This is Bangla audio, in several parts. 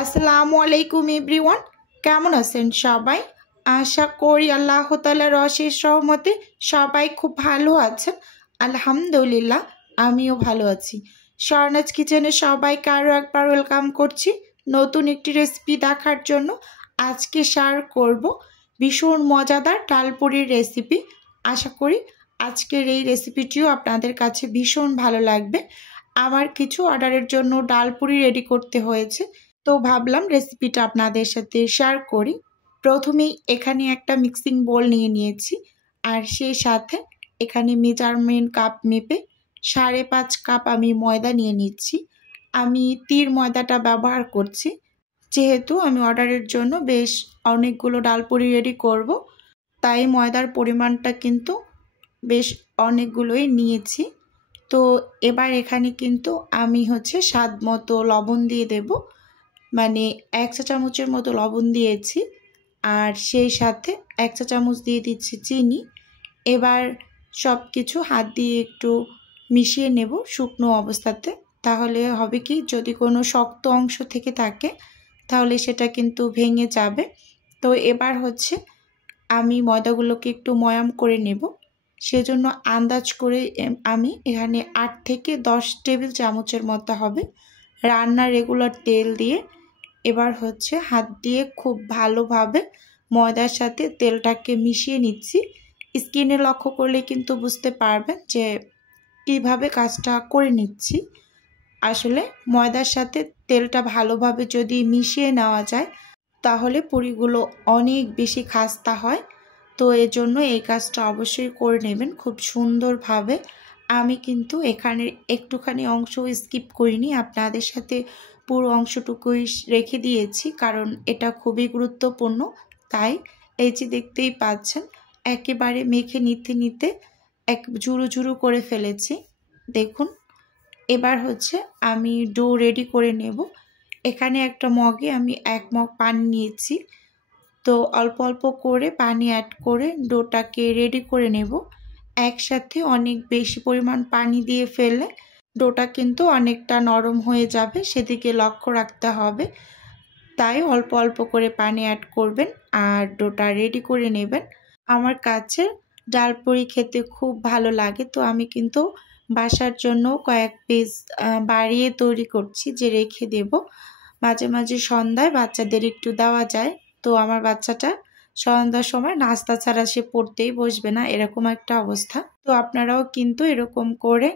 আসসালামু আলাইকুম এভরিওয়ান, কেমন আছেন সবাই? আশা করি আল্লাহ তাআলার অশেষ রহমতে সবাই খুব ভালো আছেন। আলহামদুলিল্লাহ, আমিও ভালো আছি। স্বর্ণাজ কিচেনে সবাইকে আরও একবার ওয়েলকাম করছি নতুন একটি রেসিপি দেখার জন্য। আজকে শেয়ার করব ভীষণ মজাদার ডালপুরির রেসিপি। আশা করি আজকের এই রেসিপিটিও আপনাদের কাছে ভীষণ ভালো লাগবে। আমার কিছু অর্ডারের জন্য ডালপুরি রেডি করতে হয়েছে, তো ভাবলাম রেসিপিটা আপনাদের সাথে শেয়ার করি। প্রথমেই এখানে একটা মিক্সিং বোল নিয়ে নিয়েছি, আর সেই সাথে এখানে মেজারমেন্ট কাপ মেপে 5.5 কাপ আমি ময়দা নিয়ে নিচ্ছি। আমি তীর ময়দাটা ব্যবহার করছি, যেহেতু আমি অর্ডারের জন্য বেশ অনেকগুলো ডালপুরি রেডি করব, তাই ময়দার পরিমাণটা কিন্তু বেশ অনেকগুলোই নিয়েছি। তো এবার এখানে কিন্তু আমি স্বাদ মতো লবণ দিয়ে দেব, মানে 1 চা চামচের মতো লবণ দিয়েছি, আর সেই সাথে 1 চা চামচ দিয়ে দিচ্ছি চিনি। এবার সব কিছু হাত দিয়ে একটু মিশিয়ে নেব শুকনো অবস্থাতে। তাহলে হবে কি, যদি কোনো শক্ত অংশ থেকে থাকে তাহলে সেটা কিন্তু ভেঙে যাবে। তো এবার আমি ময়দাগুলোকে একটু ময়াম করে নেব, সেজন্য আন্দাজ করে আমি এখানে 8 থেকে 10 টেবিল চামচের মতো হবে রান্নার রেগুলার তেল দিয়ে এবার হাত দিয়ে খুব ভালোভাবে ময়দার সাথে তেলটাকে মিশিয়ে নিচ্ছি। স্কিনে লক্ষ্য করলে কিন্তু বুঝতে পারবেন যে কিভাবে কাজটা করে নিচ্ছি। আসলে ময়দার সাথে তেলটা ভালোভাবে যদি মিশিয়ে নেওয়া যায় তাহলে পুরিগুলো অনেক বেশি খাস্তা হয়। তো এজন্য এই কাজটা অবশ্যই করে নেবেন খুব সুন্দরভাবে। আমি কিন্তু এখানে একটুখানি অংশ স্কিপ করিনি, আপনাদের সাথে পুরো অংশটুকুই রেখে দিয়েছি, কারণ এটা খুবই গুরুত্বপূর্ণ। তাই এই যে দেখতেই পাচ্ছেন, একেবারে মেখে নিতে নিতে এক ঝুরু ঝুরু করে ফেলেছি। দেখুন, এবার আমি ডো রেডি করে নেব। এখানে একটা মগে আমি 1 মগ পানি নিয়েছি, তো অল্প অল্প করে পানি অ্যাড করে ডোটাকে রেডি করে নেব। একসাথে অনেক বেশি পরিমাণ পানি দিয়ে ফেললে ডোটা কিন্তু অনেকটা নরম হয়ে যাবে, সেদিকে লক্ষ্য রাখতে হবে। তাই অল্প অল্প করে পানি অ্যাড করবেন আর ডোটা রেডি করে নেবেন। আমার কাছে ডালপুরি খেতে খুব ভালো লাগে, তো আমি কিন্তু বাসার জন্য কয়েক পিস বাড়িয়ে তৈরি করছি, যে রেখে দেব। মাঝে মাঝে সন্ধ্যায় বাচ্চাদের একটু দেওয়া যায়। তো আমার বাচ্চাটা সন্ধ্যার সময় নাস্তা ছাড়া সে পড়তেই বসবে না, এরকম একটা অবস্থা। তো আপনারাও কিন্তু এরকম করে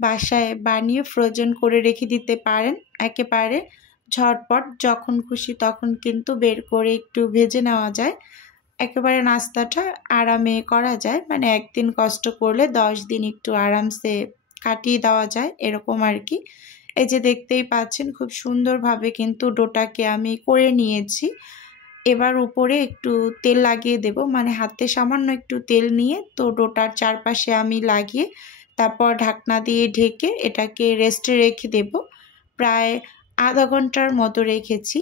বাসায় বানিয়ে ফ্রোজেন করে রেখে দিতে পারেন। একেবারে ঝটপট যখন খুশি তখন কিন্তু বের করে একটু ভেজে নেওয়া যায়। একেবারে নাস্তাটা আরামে করা যায়, মানে একদিন কষ্ট করলে 10 দিন একটু আরামসে কাটিয়ে দেওয়া যায়, এরকম আর কি। এই যে দেখতেই পাচ্ছেন খুব সুন্দরভাবে কিন্তু ডোটাকে আমি করে নিয়েছি। এবার উপরে একটু তেল লাগিয়ে দেব, মানে হাতে সামান্য একটু তেল নিয়ে তো ডোটার চারপাশে আমি লাগিয়ে তারপর ঢাকনা দিয়ে ঢেকে এটাকে রেস্টে রেখে দেব। প্রায় আধা ঘন্টার মতো রেখেছি।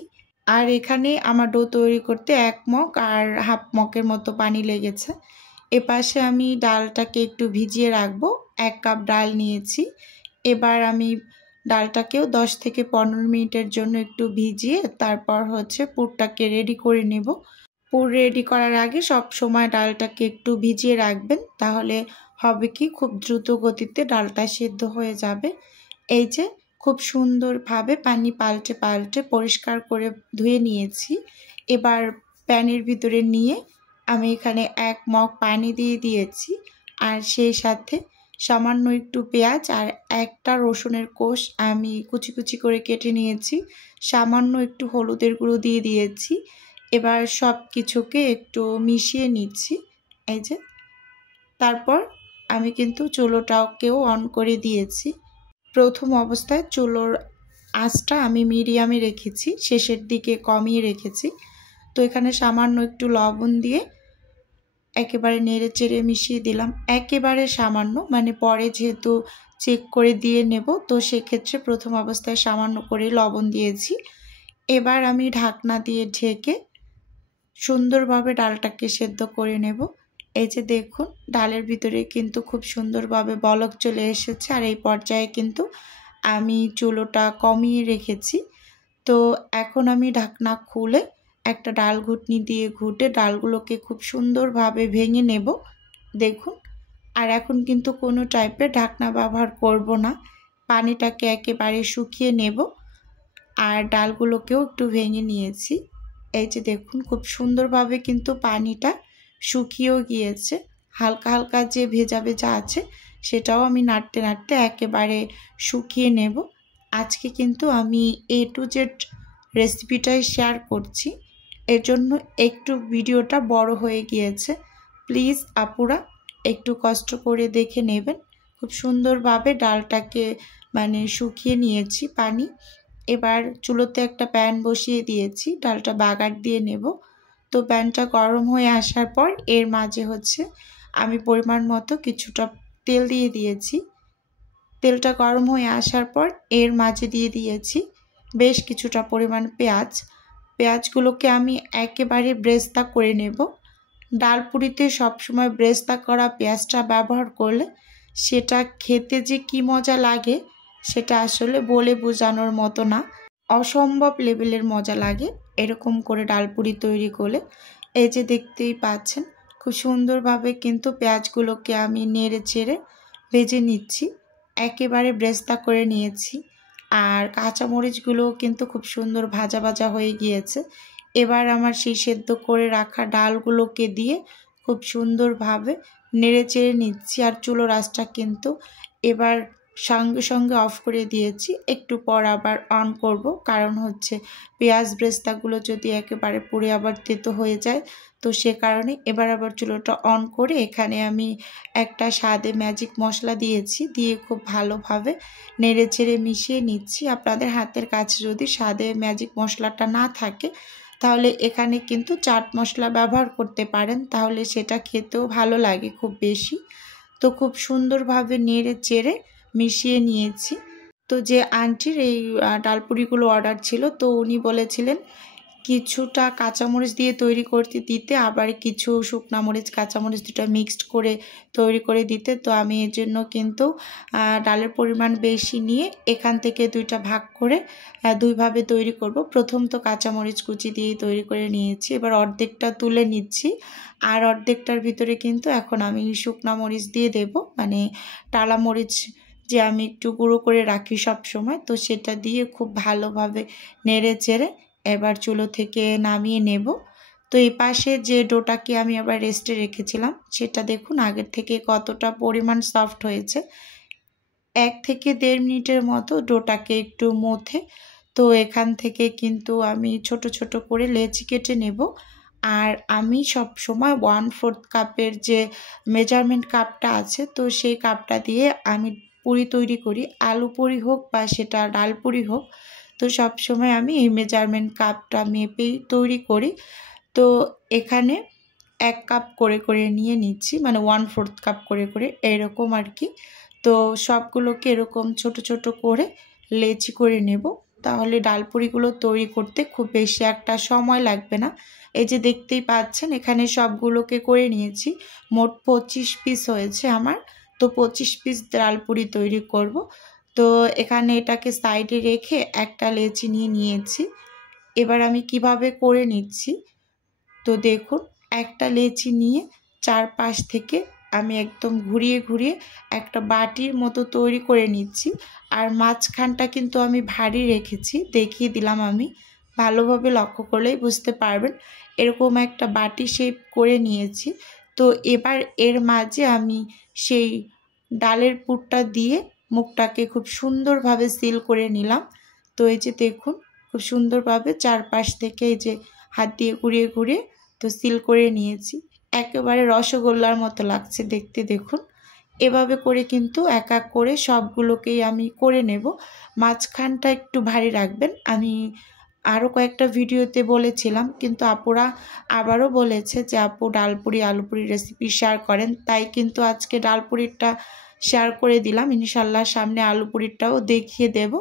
আর এখানে আমার ডো তৈরি করতে 1 মগ আর হাফ মগের মতো পানি লেগেছে। এপাশে আমি ডালটাকে একটু ভিজিয়ে রাখবো। 1 কাপ ডাল নিয়েছি। এবার আমি ডালটাকেও 10 থেকে 15 মিনিটের জন্য একটু ভিজিয়ে তারপর পুরটাকে রেডি করে নেব। পুর রেডি করার আগে সব সময় ডালটাকে একটু ভিজিয়ে রাখবেন, তাহলে হবে কি, খুব দ্রুত গতিতে ডালটা সিদ্ধ হয়ে যাবে। এই যে খুব সুন্দরভাবে পানি পাল্টে পাল্টে পরিষ্কার করে ধুয়ে নিয়েছি। এবার প্যানের ভিতরে নিয়ে আমি এখানে 1 মগ পানি দিয়ে দিয়েছি, আর সেই সাথে সামান্য একটু পেঁয়াজ আর একটা রসুনের কোষ আমি কুচি কুচি করে কেটে নিয়েছি, সামান্য একটু হলুদের গুঁড়ো দিয়ে দিয়েছি। এবার সব কিছুকে একটু মিশিয়ে নিচ্ছি। এই যে, তারপর আমি কিন্তু চুলোটাকেও অন করে দিয়েছি। প্রথম অবস্থায় চুলোর আঁচটা আমি মিডিয়ামে রেখেছি, শেষের দিকে কমিয়ে রেখেছি। তো এখানে সামান্য একটু লবণ দিয়ে একেবারে নেড়ে চেড়ে মিশিয়ে দিলাম, একেবারে সামান্য, মানে পরে যেহেতু চেক করে দিয়ে নেব, তো সেক্ষেত্রে প্রথম অবস্থায় সামান্য করে লবণ দিয়েছি। এবার আমি ঢাকনা দিয়ে ঢেকে সুন্দরভাবে ডালটাকে সেদ্ধ করে নেব। এই যে দেখুন ডালের ভিতরে কিন্তু খুব সুন্দরভাবে বলক চলে এসেছে। আর এই পর্যায়ে কিন্তু আমি চুলোটা কমিয়ে রেখেছি। তো এখন আমি ঢাকনা খুলে একটা ডাল ঘুটনি দিয়ে ঘুটে ডালগুলোকে খুব সুন্দরভাবে ভেঙে নেব। দেখুন, আর এখন কিন্তু কোনো টাইপের ঢাকনা ব্যবহার করব না, পানিটাকে একেবারে শুকিয়ে নেব। আর ডালগুলোকেও একটু ভেঙে নিয়েছি। এই যে দেখুন খুব সুন্দরভাবে কিন্তু পানিটা শুকিয়েও গিয়েছে। হালকা হালকা যে ভেজা ভেজা আছে সেটাও আমি নাড়তে নাড়তে একেবারে শুকিয়ে নেব। আজকে কিন্তু আমি A to Z রেসিপিটাই শেয়ার করছি, এর জন্য একটু ভিডিওটা বড় হয়ে গিয়েছে। প্লিজ আপুরা একটু কষ্ট করে দেখে নেবেন। খুব সুন্দরভাবে ডালটাকে শুকিয়ে নিয়েছি পানি। এবার চুলোতে একটা প্যান বসিয়ে দিয়েছি, ডালটা বাগার দিয়ে নেব। তো প্যানটা গরম হয়ে আসার পর এর মাঝে আমি পরিমাণ মতো কিছুটা তেল দিয়ে দিয়েছি। তেলটা গরম হয়ে আসার পর এর মাঝে দিয়ে দিয়েছি বেশ কিছুটা পরিমাণ পেঁয়াজ। পেঁয়াজগুলোকে আমি একেবারে ব্রেস্তা করে নেব। ডাল পুরিতে সবসময় ব্রেস্তা করা পেঁয়াজটা ব্যবহার করলে সেটা খেতে যে কি মজা লাগে সেটা আসলে বলে বোঝানোর মতো না, অসম্ভব লেভেলের মজা লাগে এরকম করে ডাল পুরি তৈরি করলে। এই যে দেখতেই পাচ্ছেন খুব সুন্দরভাবে কিন্তু পেঁয়াজগুলোকে আমি নেড়ে চেড়ে ভেজে নিচ্ছি, একেবারে ব্রেস্তা করে নিয়েছি। আর কাঁচামরিচগুলোও কিন্তু খুব সুন্দর ভাজা ভাজা হয়ে গিয়েছে। এবার আমার সেই সেদ্ধ করে রাখা ডালগুলোকে দিয়ে খুব সুন্দরভাবে নেড়ে চেড়ে নিচ্ছি। আর চুলোর আঁচটা কিন্তু এবার সঙ্গে সঙ্গে অফ করে দিয়েছি, একটু পর আবার অন করব, কারণ পেঁয়াজ ব্রেস্তাগুলো যদি একেবারে পুড়ে আবার তেতো হয়ে যায়, তো সে কারণে এবার আবার চুলোটা অন করে এখানে আমি একটা স্বাদে ম্যাজিক মশলা দিয়েছি, দিয়ে খুব ভালোভাবে নেড়ে চেড়ে মিশিয়ে নিচ্ছি। আপনাদের হাতের কাছে যদি স্বাদে ম্যাজিক মশলাটা না থাকে তাহলে এখানে কিন্তু চাট মশলা ব্যবহার করতে পারেন, তাহলে সেটা খেতেও ভালো লাগে খুব বেশি। তো খুব সুন্দরভাবে নেড়ে চেড়ে মিশিয়ে নিয়েছি। তো যে আন্টির এই ডালপুরিগুলো অর্ডার ছিল, তো উনি বলেছিলেন কিছুটা কাঁচামরিচ দিয়ে তৈরি করতে দিতে, আবার কিছু শুকনা মরিচ কাঁচামরিচ দুটো মিক্সড করে তৈরি করে দিতে। তো আমি এর জন্য কিন্তু ডালের পরিমাণ বেশি নিয়ে এখান থেকে দুইটা ভাগ করে দুইভাবে তৈরি করব। প্রথম তো কাঁচামরিচ কুচি দিয়েই তৈরি করে নিয়েছি, এবার অর্ধেকটা তুলে নিচ্ছি। আর অর্ধেকটার ভিতরে কিন্তু এখন আমি শুকনা মরিচ দিয়ে দেব, টালা মরিচ যে আমি একটু গুঁড়ো করে রাখি সব সময়, তো সেটা দিয়ে খুব ভালোভাবে নেড়ে চেড়ে এবার চুলো থেকে নামিয়ে নেব। তো এই পাশে যে ডোটাকে আমি আবার রেস্টে রেখেছিলাম সেটা দেখুন আগের থেকে কতটা পরিমাণ সফট হয়েছে। 1 থেকে 1.5 মিনিটের মতো ডোটাকে একটু মথে তো এখান থেকে কিন্তু আমি ছোট ছোট করে লেচি কেটে নেব। আর আমি সব সময় 1/4 কাপের যে মেজারমেন্ট কাপটা আছে, তো সেই কাপটা দিয়ে আমি পুরি তৈরি করি, আলু পুরি হোক বা সেটা ডাল পুরি হোক, তো সব সময় আমি এই মেজারমেন্ট কাপটা মেপেই তৈরি করি। তো এখানে 1 কাপ করে করে নিয়ে নিচ্ছি, 1/4 কাপ করে করে এরকম আর কি। তো সবগুলোকে এরকম ছোট ছোট করে লেচি করে নেব, তাহলে ডালপুরিগুলো তৈরি করতে খুব বেশি একটা সময় লাগবে না। এই যে দেখতেই পাচ্ছেন এখানে সবগুলোকে করে নিয়েছি, মোট 25 পিস হয়েছে আমার। তো 25 পিস ডালপুরি তৈরি করব। তো এখানে এটাকে সাইডে রেখে একটা লেচি নিয়েছি। এবার আমি কিভাবে করে নিচ্ছি তো দেখুন, একটা লেচি নিয়ে চারপাশ থেকে আমি একদম ঘুরিয়ে ঘুরিয়ে একটা বাটির মতো তৈরি করে নিচ্ছি। আর মাঝখানটা কিন্তু আমি ভারী রেখেছি, দেখিয়ে দিলাম আমি, ভালোভাবে লক্ষ্য করলেই বুঝতে পারবেন। এরকম একটা বাটি শেপ করে নিয়েছি। তো এবার এর মাঝে আমি সেই ডালের পুরটা দিয়ে মুখটাকে খুব সুন্দরভাবে সিল করে নিলাম। তো এই যে দেখুন খুব সুন্দরভাবে চারপাশ থেকে এই যে হাত দিয়ে ঘুরিয়ে ঘুরিয়ে তো সিল করে নিয়েছি, একেবারে রসগোল্লার মতো লাগছে দেখতে। দেখুন এভাবে করে কিন্তু এক এক করে সবগুলোকেই আমি করে নেব। মাঝখানটা একটু ভারী রাখবেন, আমি আরও কয়েকটা ভিডিওতে বলেছিলাম, কিন্তু আপুরা আবারও বলেছে যে আপু ডালপুরি আলুপুরি রেসিপি শেয়ার করেন, তাই কিন্তু আজকে ডালপুরিটা শেয়ার করে দিলাম। ইনশাল্লাহ সামনে আলুপুরিটাও দেখিয়ে দেব।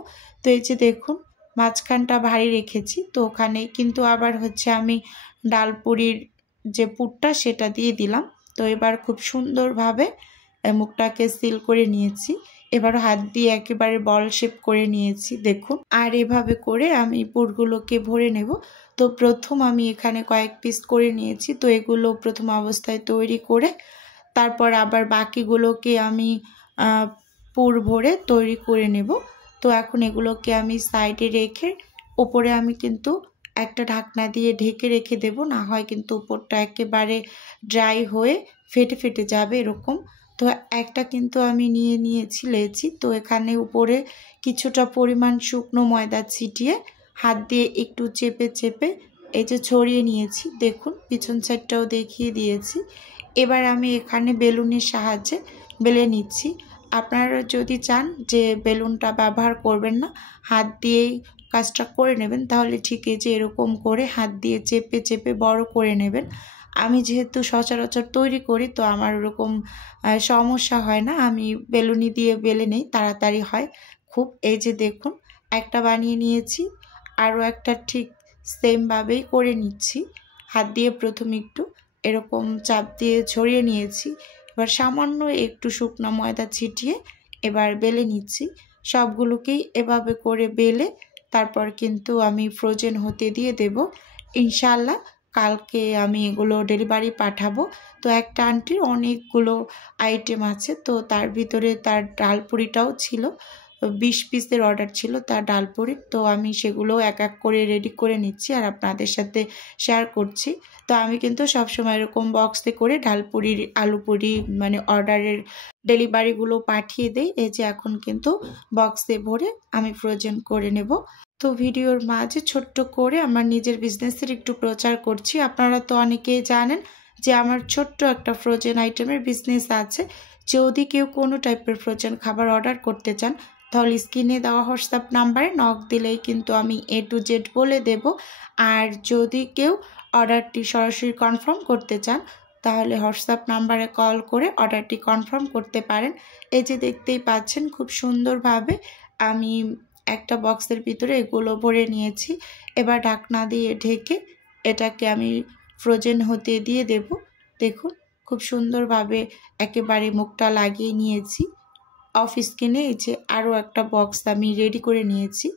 তো এই যে দেখুন মাঝখানটা ভারী রেখেছি, তো ওখানে কিন্তু আবার আমি ডালপুরির যে পুরটা সেটা দিয়ে দিলাম। তো এবার খুব সুন্দরভাবে মুখটাকে সিল করে নিয়েছি। এবার হাত দিয়ে একেবারে বল শেপ করে নিয়েছি দেখুন। আর এভাবে করে আমি পুরগুলোকে ভরে নেব। তো প্রথম আমি এখানে কয়েক পিস করে নিয়েছি। তো এগুলো প্রথম অবস্থায় তৈরি করে তারপর আবার বাকিগুলোকে আমি পুর ভরে তৈরি করে নেব। তো এখন এগুলোকে আমি সাইডে রেখে উপরে আমি কিন্তু একটা ঢাকনা দিয়ে ঢেকে রেখে দেব, না হয় কিন্তু উপরটা একেবারে ড্রাই হয়ে ফেটে ফেটে যাবে এরকম। তো একটা কিন্তু আমি নিয়েছি লেচি। তো এখানে উপরে কিছুটা পরিমাণ শুকনো ময়দা ছিটিয়ে হাত দিয়ে একটু চেপে চেপে এই যে ছড়িয়ে নিয়েছি দেখুন, পিছন সাইডটাও দেখিয়ে দিয়েছি। এবার আমি এখানে বেলুনের সাহায্যে বেলে নিচ্ছি। আপনারা যদি চান যে বেলুনটা ব্যবহার করবেন না, হাত দিয়েই কাজটা করে নেবেন, তাহলে ঠিক এই যে এরকম করে হাত দিয়ে চেপে চেপে বড় করে নেবেন। আমি যেহেতু সচরাচর তৈরি করি তো আমার ওরকম সমস্যা হয় না, আমি বেলুনি দিয়ে বেলে নেই, তাড়াতাড়ি হয় খুব। এই যে দেখুন একটা বানিয়ে নিয়েছি, আরও একটা ঠিক সেমভাবেই করে নিচ্ছি। হাত দিয়ে প্রথমে একটু এরকম চাপ দিয়ে ছড়িয়ে নিয়েছি, এবার সামান্য একটু শুকনো ময়দা ছিটিয়ে এবার বেলে নিচ্ছি। সবগুলোকেই এভাবে করে বেলে তারপর কিন্তু আমি ফ্রোজেন হতে দিয়ে দেব ইনশাআল্লাহ। কালকে আমি এগুলো ডেলিভারি পাঠাবো। তো একটা আন্টির অনেকগুলো আইটেম আছে, তো তার ভিতরে তার ডালপুরিটাও ছিল, 20 পিসের অর্ডার ছিল তার ডালপুরির। তো আমি সেগুলো এক এক করে রেডি করে নিচ্ছি আর আপনাদের সাথে শেয়ার করছি। তো আমি কিন্তু সবসময় এরকম বক্সে করে ডালপুরির আলুপুরি মানে অর্ডারের ডেলিভারিগুলো পাঠিয়ে দেই। এই যে এখন কিন্তু বক্সে ভরে আমি ফ্রোজেন করে নেব। তো ভিডিওর মাঝে ছোট্ট করে আমার নিজের বিজনেসের একটু প্রচার করছি। আপনারা তো অনেকেই জানেন যে আমার ছোট্ট একটা ফ্রোজেন আইটেমের বিজনেস আছে। যদি কেউ কোনো টাইপের ফ্রোজেন খাবার অর্ডার করতে চান তাহলে স্ক্রিনে দেওয়া হোয়াটসঅ্যাপ নাম্বারে নক দিলেই কিন্তু আমি A to Z বলে দেব। আর যদি কেউ অর্ডারটি সরাসরি কনফার্ম করতে চান তাহলে হোয়াটসঅ্যাপ নাম্বারে কল করে অর্ডারটি কনফার্ম করতে পারেন। এই যে দেখতেই পাচ্ছেন খুব সুন্দরভাবে আমি একটা বক্সের ভিতরে এগুলো ভরে নিয়েছি। এবার ঢাকনা দিয়ে ঢেকে এটাকে আমি ফ্রোজেন হতে দিয়ে দেব। দেখুন খুব সুন্দরভাবে একেবারে মুখটা লাগিয়ে নিয়েছি। অফ স্ক্রিনে এই যে আরও একটা বক্স আমি রেডি করে নিয়েছি।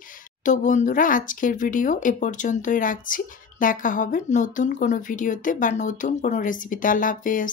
তো বন্ধুরা আজকের ভিডিও এ পর্যন্তই রাখছি। দেখা হবে নতুন কোনো ভিডিওতে বা নতুন কোনো রেসিপিতে। আল্লাহ হাফেজ।